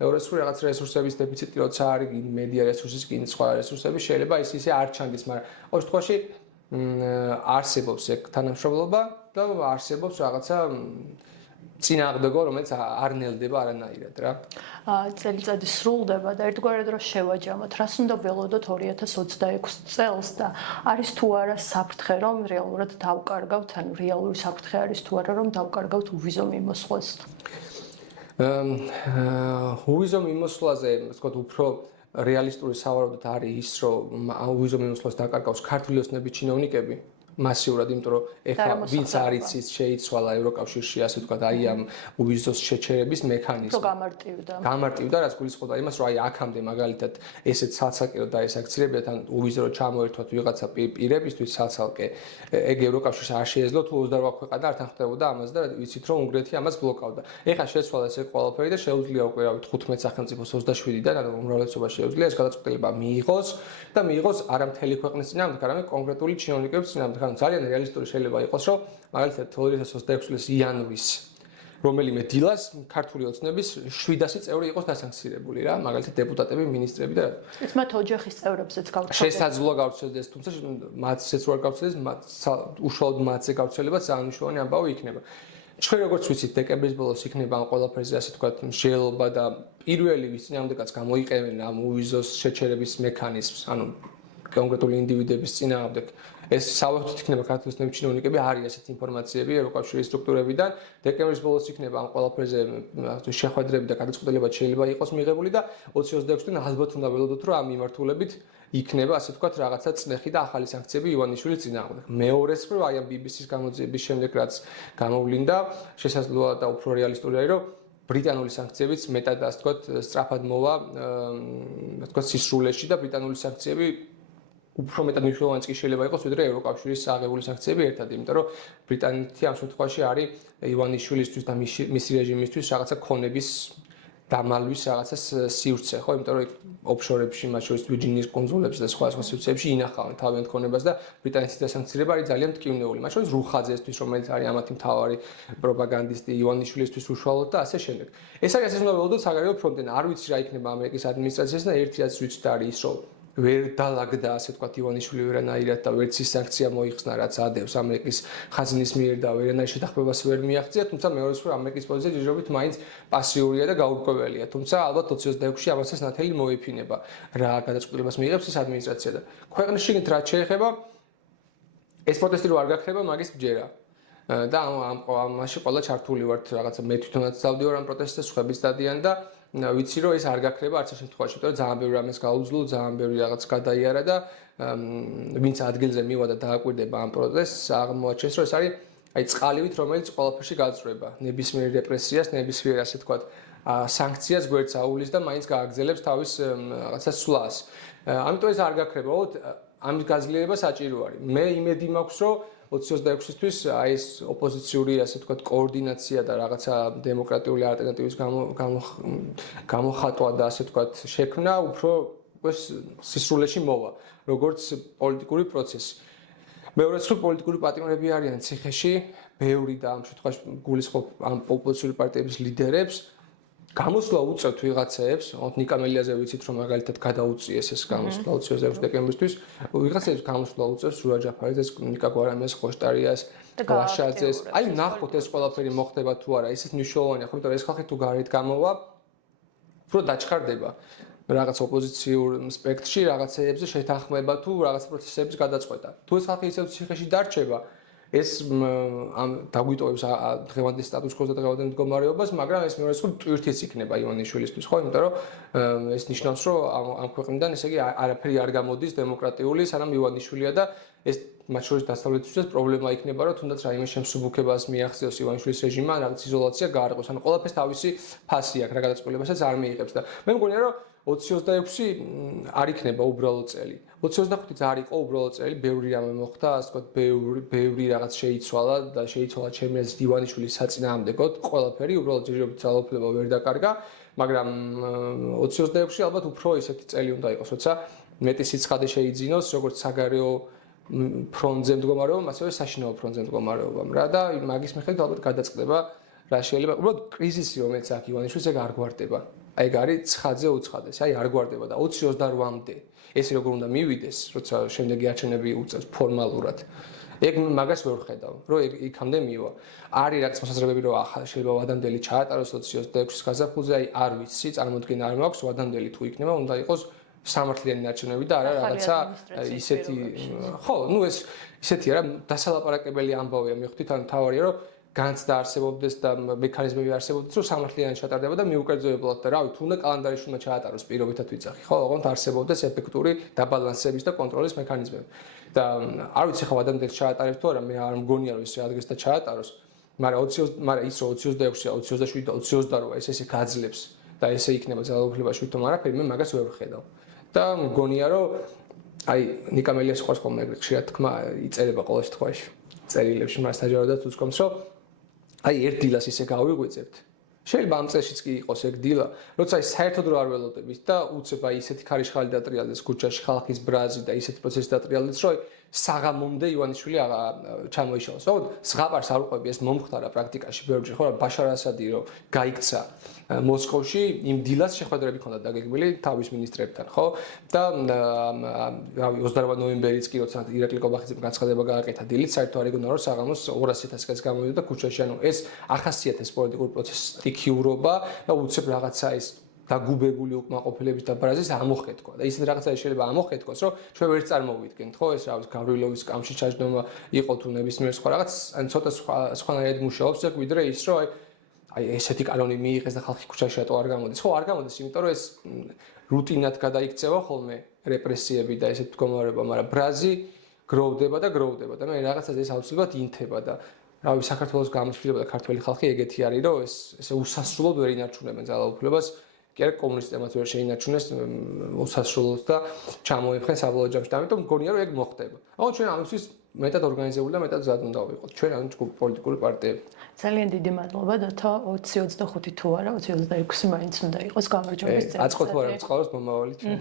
მეორე სულ რაღაც რესურსების დეფიციტი როცა არის მედია რესურსის კიდე სხვა რესურსები შეიძლება ისე არ ჩანდეს მაგრამ ყოველ შემთხვევაში არსებობს ეგ თანამშრომლობა და არსებობს რაღაცა წინააღმდეგო რომელიც არ ნელდება არანაირად რა წელიწადი სრულდება და ერთგვარად რომ შევაჯამოთ რას უნდა ველოდოთ 2026 წელს და არის თუ არა საფრთხე რომ რეალურად დავკარგავთ ანუ რეალური საფრთხე არის თუ არა რომ დავკარგავთ უვიზო მიმოსვლას უვიზო მიმოსვლაზე ვთქვათ უფრო რეალისტური სავარაუდოდ არის ის რომ უვიზო მიმოსვლას დაკარგავს ქართული ოცნების ჩინოვნიკები მასიურად, იმიტომ რომ ეხლა ვინც არის ის შეიცვალა ევროკავშირში, ასე ვთქვათ, აი ამ უვიზოს შეჩერების მექანიზმი. რომ გამარტივდა. გამარტივდა, რაც გულისხმობდა იმას, რომ აი აქამდე მაგალითად ესეც საცალკე და ეს აქციებია თან უვიზო რომ ჩამოერთვათ ვიღაცა პირებისთვის საცალკე, ეგ ევროკავშირში არ შეეძლო თუ 28 ქვეყანა არ თანხმდებოდა ამას და ვიცით რომ უნგრეთი ამას ბლოკავდა. ეხლა შეცვალა ეს ყველაფერი და შეუძლია უკვე რავი 15 სახელმწიფოს 27-დან ანუ უმრავლესობა შეუძლია ეს გადაწყვეტილება მიიღოს და მიიღოს არა მთელი ქვეყნის წინააღმდეგ, არამედ კონკრეტული ჩინოვნიკების წინააღმდეგ. ძალიან რეალისტური შეიძლება იყოს, რომ მაგალითად 2026 წლის იანვრის რომელიმე დილას ქართული ოცნების 700 წევრი იყოს დასანქცირებული რა, მაგალითად დეპუტატები, მინისტრები და ეს მათ ოჯახის წევრებზეც გავრცელდება. შესაძლოა გავრცელდეს, თუმცა მათზეც რო არ გავრცელდეს, უშუალოდ მათზე გავრცელება ძალიან მნიშვნელოვანი ამბავი იქნება. ჩვენ როგორც ვიცით, დეკემბრის ბოლოს იქნება ამ ყველაფერზე ასე თქვა მსჯელობა და პირველი ვის წინააღმდეგაც გამოიყენებენ ამ უვიზოს შეჩერების მექანიზმს, ანუ კონკრეტული ინდივიდების წინააღმდეგ ეს საერთოდ იქნება ქართული ოცნების ჩინოვნიკები არის ასეთი ინფორმაციები ევროკავშირის სტრუქტურებიდან დეკემბრის ბოლოს იქნება ამ ყველაფერზე შეხვედრები და გადაწყვეტილება შეიძლება იყოს მიღებული და 2026-დან ალბათ უნდა ველოდოთ რომ ამ მიმართულებით იქნება ასე ვთქვათ რაღაცა წნეხი და ახალი სანქციები ივანიშვილის წინააღმდეგ. მეორეს მხრივ აი ამ BBC-ის გამოძიების შემდეგ რაც გამოვლინდა შესაძლოა და უფრო რეალისტური არის რომ ბრიტანული სანქციებიც მეტად ასე ვთქვათ სწრაფად მოვა ასე ვთქვათ სისრულეში და ბრიტანული სანქციები უფრო მეტად მნიშვნელოვანიც კი შეიძლება იყოს ვიდრე ევროკავშირის აღებული სანქციები ერთად, იმიტომ რომ ბრიტანეთი ამ შემთხვევაში არის ივანიშვილისთვის და მისი რეჟიმისთვის რაღაცა ქონების დამალვის რაღაცა სივრცე, ხო, იმიტომ რომ ოფშორებში, მათ შორის ვირჯინიის კუნძულებზე და სხვა სივრცეებში ინახავენ თავიანთ ქონებას და ბრიტანეთის დასანქცირება არის ძალიან მტკივნეული. მათ შორის რუხაძესთვის, რომელიც არის ამათი მთავარი პროპაგანდისტი, ივანიშვილისთვის უშუალოდ და ასე შემდეგ. ეს არის ასე უნდა ველოდოთ საგარეო ფრონტიდან. არ ვიცი რა იქნება ამერიკის ადმინისტრაციას და ერთი რაც ვიცით არის ის, რომ ვერ დალაგდა ასე თქვა ივანიშვილი ვერანაირად და ვერც ის სანქცია მოიხსნა რაც ადევს ამერიკის ხაზინის მიერ და ვერანაირ შეთანხმებას ვერ მიაღწია თუმცა მეორე მხრივ ამერიკის პოზიცია ჯერჯერობით მაინც პასიურია და გაურკვეველია თუმცა ალბათ 2026-ში ამასაც ნათელი მოიფინება რა გადაწყვეტილებას მიიღებს ეს ადმინისტრაცია და ქვეყნის შიგნით რაც შეეხება ეს პროტესტი რო არ გაქრება მაგის ბჯერა და ამაში ყველა ჩართული ვართ რაღაცა მე თვითონაც დავდივარ ამ პროტესტზე სხვაებიც დადიან და ვიცი რომ ეს არ გაქრება არც ერთ შემთხვევაში, იმიტომ რომ ძალიან ბევრი რამეს გაუძლო, ძალიან ბევრი რაღაც გადაიარა და ვინც ადგილზე მივა და დააკვირდება ამ პროტესტს, აღმოაჩენს რომ ეს არის აი წყალივით, რომელიც ყველაფერში გაძრება, ნებისმიერ რეპრესიას, ნებისმიერ ასე ვთქვათ, სანქციას გვერდს აუვლის და მაინც გააგრძელებს თავის რაღაცა სვლას. ამიტომ ეს არ გაქრება, ამის გაძლიერება საჭირო არის. მე იმედი მაქვს, რომ 2026-ისთვის აი ეს ოპოზიციური ასე ვთქვათ კოორდინაცია და რაღაცა დემოკრატიული ალტერნატივის გამოხატვა და ასე ვთქვათ შექმნა უფრო სისრულეში მოვა, როგორც პოლიტიკური პროცესი. მეორე მხრივ პოლიტიკური პატიმრები არიან ციხეში, ბევრი და ამ შემთხვევაში გულისხმობ ამ ოპოზიციური პარტიების ლიდერებს. გამოსვლა უწევთ ვიღაცეებს, ნიკა მელიაზე ვიცით რომ მაგალითად გადაუწიეს ეს გამოსვლა 26 დეკემბრისთვის, ვიღაცეებს გამოსვლა უწევს სურა ჯაფარიძეს, ნიკა გვარამიას, ხოშტარიას, ლაშაძეს. აი ნახოთ ეს ყველაფერი მოხდება თუ არა, ისეთ მნიშვნელოვანია, ხო, იმიტომ რომ ეს ხალხი თუ გარეთ გამოვა, უფრო დაჩქარდება რაღაც ოპოზიციურ სპექტრში, რაღაცეებზე შეთანხმება თუ რაღაც პროცესების გადაწყვეტა. თუ ეს ხალხი ისევ ციხეში დარჩება, ეს ამ დაგვიტოვებს დღევანდელ სტატუს-კვოს და დღევანდელ მდგომარეობას, მაგრამ ეს მეორე რიცხვი ტვირთიც იქნება ივანიშვილისთვის, ხო? იმიტომ რომ ეს ნიშნავს, რომ ამ ქვეყნიდან ესე იგი არაფერი არ გამოდის დემოკრატიული, სანამ ივანიშვილია და ეს მათ შორის დასავლეთისთვის პრობლემა იქნება, რომ თუნდაც რაიმე შემსუბუქებას მიაღწიოს ივანიშვილის რეჟიმმა, რაღაც იზოლაცია გაარღვევს. ანუ ყველაფერს თავისი ფასი აქვს, რა გადაწყვეტილებასაც არ მიიღებს და მე მგონია, რომ 2026 არ იქნება უბრალო წელი. 2025-იც არ იყო უბრალო წელი, ბევრი რამე მოხდა, ასე ვთქვათ, ბევრი რაღაც შეიცვალა და შეიცვალა ჩემი აზრით ივანიშვილის საწინააღმდეგოდ, ყველაფერი უბრალოდ ჯერჯერობით ძალაუფლება ვერ დაკარგა, მაგრამ 2026-ში ალბათ უფრო ისეთი წელი უნდა იყოს, როცა მეტი სიცხადე შეიძინოს, როგორც საგარეო ფრონტზე მდგომარეობამ, ასევე საშინაო ფრონტზე მდგომარეობამ რა და მაგის მიხედვით ალბათ გადაწყდება რა შეიძლება. უბრალოდ კრიზისი რომელიც აქ ივანიშვილს ეგ არ გვარდება. აი ეგ არის ცხადზე უცხადეს, აი არ გვარდება და 2028-მდე ესე როგორ უნდა მივიდეს, როცა შემდეგი არჩევნები უწევს ფორმალურად. ეგ მაგას ვერ ვხედავ, რომ იქამდე მივა. არის რაღაც მოსაზრებები, რომ ახლა შეიძლება ვადამდელი ჩაატაროს 26-ის გაზაფხულზე, აი არ ვიცი, წარმოდგენა არ მაქვს, ვადამდელი თუ იქნება, უნდა იყოს სამართლიანი არჩევნები და არა რაღაცა ისეთი ხო, ნუ ეს ისეთია რა, დასალაპარაკებელი ამბავია, მე ხვდით, ან თავარია, რომ განცდა არსებობდეს და მექანიზმები არსებობდეს, რომ სამართლიანი ჩატარდება და მიუკერძოებლად და რავი, თუ უნდა კალენდარში უნდა ჩაატაროს პირობითად ვიძახი, ხო, ოღონდ არსებობდეს ეფექტური დაბალანსების და კონტროლის მექანიზმები. და არ ვიცი ხო ადამიანს ჩაატარებს თუ არა, მე არ მგონია რომ ის ადგეს და ჩაატაროს, მაგრამ ის რომ 26-ში, 27-და, 28 ესე გაძლებს და ესე იქნება ძალაუფლებაში თვითონ არაფერი, მე მაგას ვერ ვხედავ. და მგონია რომ აი ნიკამელიას ხوارს ხოლმე ეგრე ხშირად თქმა იწერება ყოველ შემთხვევაში წერილებში მას დაჯეროდათ უცქვამს რომ აი ერთ დილას ისე გავიღვიძებთ შეიძლება ამ წელშიც კი იყოს ეგ დილა როცა აი საერთოდ რო არ ველოდებით და უცებ აი ისეთი ქარიშხალი დატრიალდეს ქუჩაში ხალხის ბრაზი და ისეთი პროცესი დატრიალდეს რომ საღამომდე ივანიშვილი ჩამოიშალოს. ხო, ზღაპარს არ უყვები ეს მომხდარა პრაქტიკაში ბევრჯერ ხო რა ბაშარ ასადი რომ გაიქცა მოსკოვში იმ დილას შეხვედრები ჰქონდა დაგეგმილი თავის მინისტრებთან, ხო? და რავი 28 ნოემბერიც კი როცა ირაკლი კობახიძემ განცხადება გააკეთა დილით, საერთოდ არ იგონა რომ საღამოს 200.000 კაცი გამოვიდა ქუჩაში, ანუ ეს ახასიათებს პოლიტიკური პროცესის სტიქიურობა და უცებ რაღაცა ის დაგუბებული უკმაყოფილების და ბრაზის ამოხეთქვა და ისეთ რაღაცა შეიძლება ამოხეთქოს, რომ ჩვენ ვერ წარმოვიდგენთ, ხო, ეს რა ვიცი, გავრილოვის კამში ჩაჯდომა იყო თუ ნებისმიერ სხვა რაღაც, ან ცოტა სხვანაირად მუშაობს ეგ ვიდრე ის, რომ აი ესეთი კანონი მიიღეს და ხალხი ქუჩაში რატო არ გამოდის? ხო, არ გამოდის, იმიტომ რომ ეს რუტინად გადაიქცევა ხოლმე რეპრესიები და ესეთი მდგომარეობა, მაგრამ ბრაზი გროვდება და მე რაღაცაზე ეს აუცილებლად ინთება და რავი, საქართველოს გამოსვლება და ქართველი ხალხი ეგეთი არის, რომ ესე უსასრულოდ ვერ ინარჩუნებენ ძალაუფლებას. კი არა კომუნისტებმაც ვერ შეინარჩუნეს უსასრულოდ და ჩამოეფხენ საბოლოო ჯამში. ამიტომ მგონია რომ ეგ მოხდება. ოღონდ ჩვენ ამისთვის მეტად ორგანიზებული და მეტად მზად უნდა ვიყოთ. ჩვენ ანუ პოლიტიკური პარტიები. ძალიან დიდი მადლობა დათო 2025 თუ არა 2026 მაინც უნდა იყოს გამარჯვების წელი. აწყოთ ვარ წყალოს მომავალი ჩვენ.